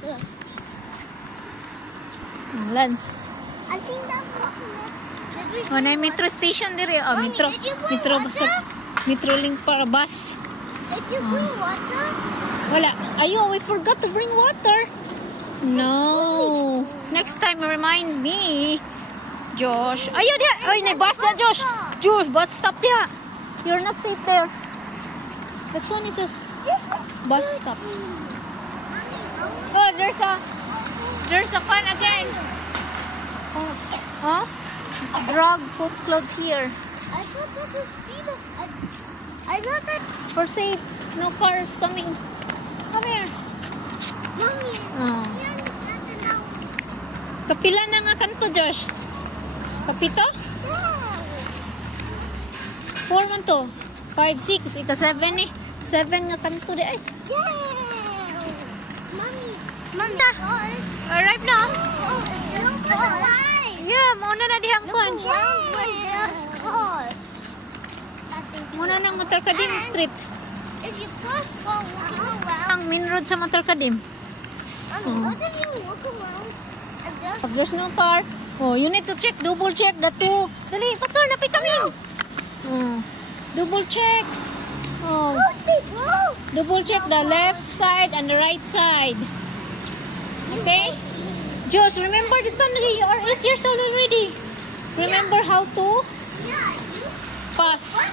thirsty. Lance. I think that's what next. Oh, na metro station dire. Oh, Mommy, metro. did you bring Metro water? Metro link para bus. Did you bring water? Wala. Ayo, we forgot to bring water. No. Next time, remind me. Josh. Ayo, dia. Ay, na bus na, Josh. Josh, bus stop dia. You're not safe there. This one is a bus stop. Oh, there's a fun again. Oh, huh? Drug food clothes here. I thought that was speed of. I thought that. For safe. No cars coming. Come here. Mommy. Oh. Yan, natin now. Kapila na nga kanto, Josh? Kapito? Yeah. 4 man to. 5, 6. Ika 7 eh. 7 nga kanto di ay. Yeah. Mommy. Mommy. Cars. Arrive na. Oh, look at the line. Yeah, mauna na dihang Look kwan. around where there's cars. Muna ng Motorkadim Street. If you cross while walking around, Ang main road sa Motorkadim. what if you look around and there's If there's no car, oh, you need to check, double check the two. Dali, pastor, napit kami. Oh, double check. Oh, double check the left side and the right side. Okay? Josh, remember dito, you are 8 years old already. Remember how to Yeah, pass.